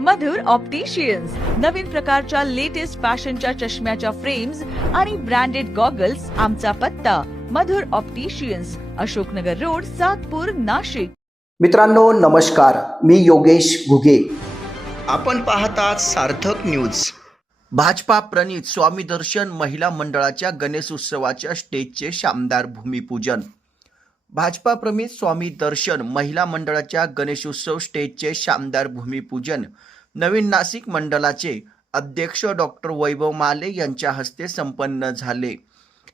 मधुर opticians नवीन प्रकारच्या latest फॅशनच्या चष्म्याच्या फ्रेम्स आणि ब्रँडेड गॉगल्स आमचा पत्ता. Madhur opticians Ashoknagar road Satpur Nashik. मित्रांनो नमस्कार. मी योगेश घुगे. आपण पाहतात सार्थक न्यूज भाजपा प्रणित स्वामी दर्शन महिला मंडळाच्या गणेश उत्सवाच्या स्टेजचे शानदार भूमिपूजन. भाजपा प्रमित स्वामी दर्शन महिला मंडळाच्या गणेशोत्सव स्टेजचे शानदार भूमिपूजन. नवीन नाशिक मंडळाचे अध्यक्ष डॉक्टर वैभव माले यांच्या हस्ते संपन्न झाले.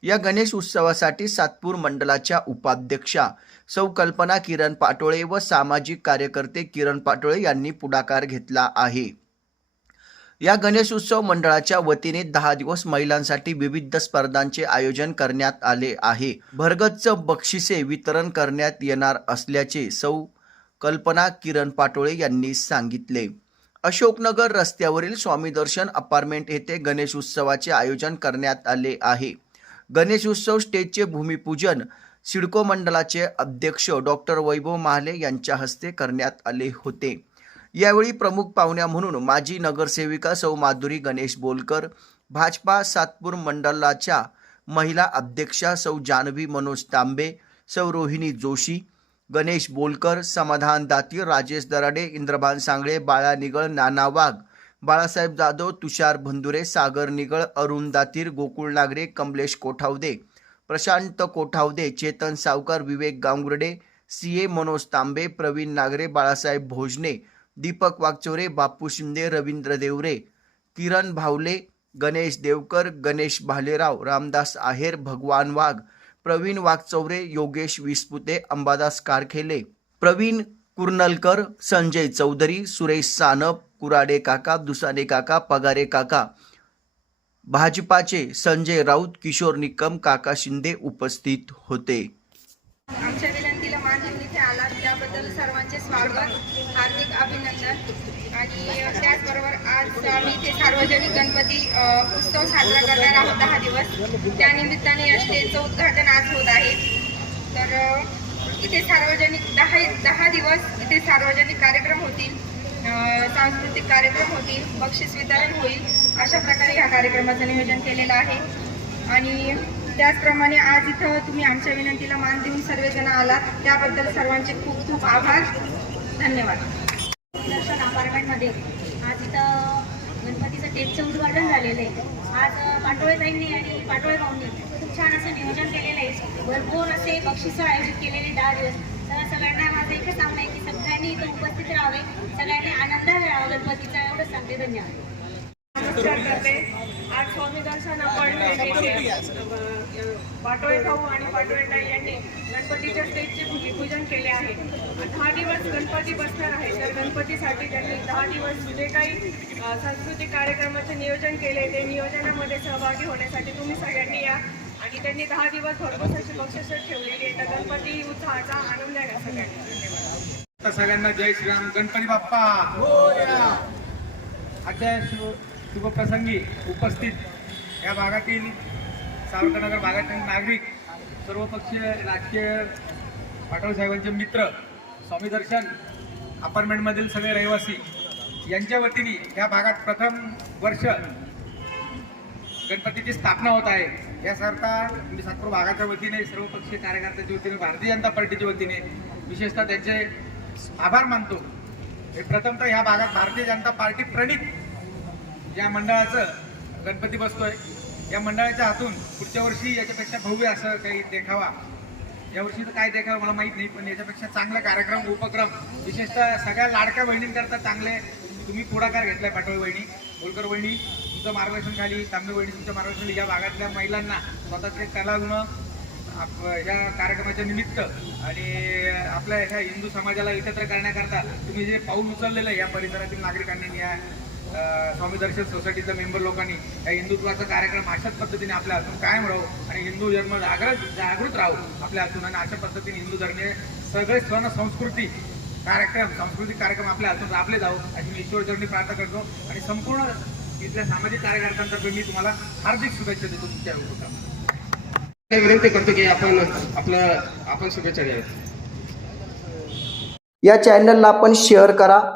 या गणेश उत्सवासाठी सातपूर मंडळाच्या उपाध्यक्षा सौ कल्पना किरण पाटोळे व सामाजिक कार्यकर्ते किरण पाटोळे यांनी पुढाकार घेतला आहे. या गणेश उत्सव मंडळाच्या वतीने दहा दिवस महिलांसाठी विविध स्पर्धांचे आयोजन करण्यात आले आहे. भरगच्च बक्षिसे वितरण करण्यात येणार असल्याचे सौ कल्पना किरण पाटोळे यांनी सांगितले. अशोकनगर रस्त्यावरील स्वामी दर्शन अपार्टमेंट येथे गणेश उत्सवाचे आयोजन करण्यात आले आहे. गणेश उत्सव स्टेजचे भूमिपूजन सिडको मंडळाचे अध्यक्ष डॉक्टर वैभव महाले यांच्या हस्ते करण्यात आले होते. यावेळी प्रमुख पाहुण्या म्हणून माजी नगरसेविका सौ माधुरी गणेश बोलकर भाजपा सातपूर मंडलाच्या महिला अध्यक्षा सौ जानवी मनोज तांबे सौ रोहिणी जोशी गणेश बोलकर समाधान दाती राजेश दराडे इंद्रभान सांगळे बाळा निगळ नाना वाघ बाळासाहेब जाधव तुषार भंदुरे सागर निगळ अरुण दातीर गोकुळ नागरे कमलेश कोठावदे प्रशांत कोठावदे चेतन सावकार विवेक गांगुर्डे सी ए मनोज तांबे प्रवीण नागरे बाळासाहेब भोजने दीपक वागचोरे बापू शिंदे रवींद्र देवरे किरण भावले गणेश देवकर गणेश भालेराव रामदास आहेर भगवान वाघ प्रवीण वाघचौरे योगेश विस्पुते अंबादास कारखेले प्रवीण कुर्नलकर संजय चौधरी सुरेश सानप कुराडे काका दुसाने काका पगारे काका भाजपाचे संजय राऊत किशोर निकम काका शिंदे उपस्थित होते. आमच्या विनंतीला मान इथे त्याबद्दल सर्वांचे स्वागत. हार्दिक अभिनंदन. आणि त्याचबरोबर आज आम्ही इथे सार्वजनिक गणपती उत्सव साजरा करणार आहोत दहा दिवस. त्यानिमित्ताने या स्टेजचं उद्घाटन आज होत आहे. तर इथे सार्वजनिक दहा दहा दिवस इथे सार्वजनिक कार्यक्रम होतील. सांस्कृतिक कार्यक्रम होतील बक्षीस वितरण होईल अशा प्रकारे ह्या कार्यक्रमाचं नियोजन केलेलं आहे. आणि त्याचप्रमाणे आज इथं तुम्ही आमच्या विनंतीला मान देऊन सर्वजण आलात. त्याबद्दल सर्वांचे खूप खूप आभार. धन्यवाद. दर्शन अपार्टमेंटमध्ये. आज इथं गणपतीचं टेपचं उद्घाटन झालेलं आहे. आज पाटोळेताईंनी आणि पाटोळे भाऊंनी खूप छान असं नियोजन केलेलं आहे. भरपूर असे बक्षिसं आयोजित केलेले दहा दिवस. तर सगळ्यांना माझं एकच सांगणं आहे की सगळ्यांनी इथं उपस्थित राहावे. सगळ्यांनी आनंद घ्यावा गणपतीचा. एवढंच सांगते. धन्यवाद. नमस्कार करते आज स्वामी दर्शन पाटोळे भाऊ आणि पाटोळेताई यांनी गणपतीच्या स्टेजचे भूमिपूजन केले आहे. दहा दिवस गणपती बसणार आहे. तर गणपतीसाठी त्यांनी दहा दिवस जे काही सांस्कृतिक कार्यक्रमाचे नियोजन केले ते नियोजनामध्ये सहभागी होण्यासाठी तुम्ही सगळ्यांनी या. आणि त्यांनी दहा दिवस भरपूर अशी बक्षिस ठेवलेली आहे तर गणपती उत्साहाचा आनंद आहे सगळ्यांनी. धन्यवाद तर सगळ्यांना जय श्रीराम. गणपती बाप्पा मोरया. आजच्या शुभ शुभप्रसंगी उपस्थित या भागातील सावरकरनगर भागातील नागरिक सर्वपक्षीय राजकीय पाटोळ साहेबांचे मित्र स्वामी दर्शन अपार्टमेंटमधील सगळे रहिवासी यांच्या वतीने या भागात प्रथम वर्ष गणपतीची स्थापना होत आहे. यासारखा मी सातपूर भागाच्या वतीने सर्वपक्षीय कार्यकर्त्याच्या वतीने भारतीय जनता पार्टीच्या वतीने विशेषतः त्यांचे आभार मानतो. हे प्रथमतः ह्या भागात भारतीय जनता पार्टी प्रणित या मंडळाचं गणपती बसतोय. या मंडळाच्या हातून पुढच्या वर्षी याच्यापेक्षा भव्य असं काही देखावा यावर्षी तर काय देखावा मला माहीत नाही पण याच्यापेक्षा चांगला कार्यक्रम उपक्रम विशेषतः सगळ्या लाडक्या बहिणींकरता चांगले. तुम्ही पुढाकार घेतलाय पाटोळे बहिणी बोलकर वहिणी तुमचं मार्गदर्शन खाली तांबे बहिणी तुमच्या मार्गदर्शन या भागातल्या महिलांना स्वतःचे कलागुण आप या कार्यक्रमाच्या निमित्त आणि आपल्या ह्या हिंदू समाजाला एकत्र करण्याकरता तुम्ही जे पाऊल उचललेलं आहे या परिसरातील नागरिकांनी या स्वामी दर्शन सोसायटीच्या मेंबर लोकांनी या हिंदुत्वाचा कार्यक्रम अशाच पद्धतीने आपल्या हातून कायम राहू आणि हिंदू धर्म जागृत जागृत राहू आपल्या हातून आणि अशा पद्धतीने हिंदू धर्मीय सगळे सण संस्कृती कार्यक्रम सांस्कृतिक कार्यक्रम आपल्या हातून राबले जाऊ अशी मी ईश्वरचरणी प्रार्थना करतो. आणि संपूर्ण इथल्या सामाजिक कार्यकर्त्यांतर्फे मी तुम्हाला हार्दिक शुभेच्छा देतो तुमच्या उपक्रमाला. विनंती करतो की आपण आपलं आपण शुभेच्छा द्याव्यात. या चॅनलला आपण शेअर करा.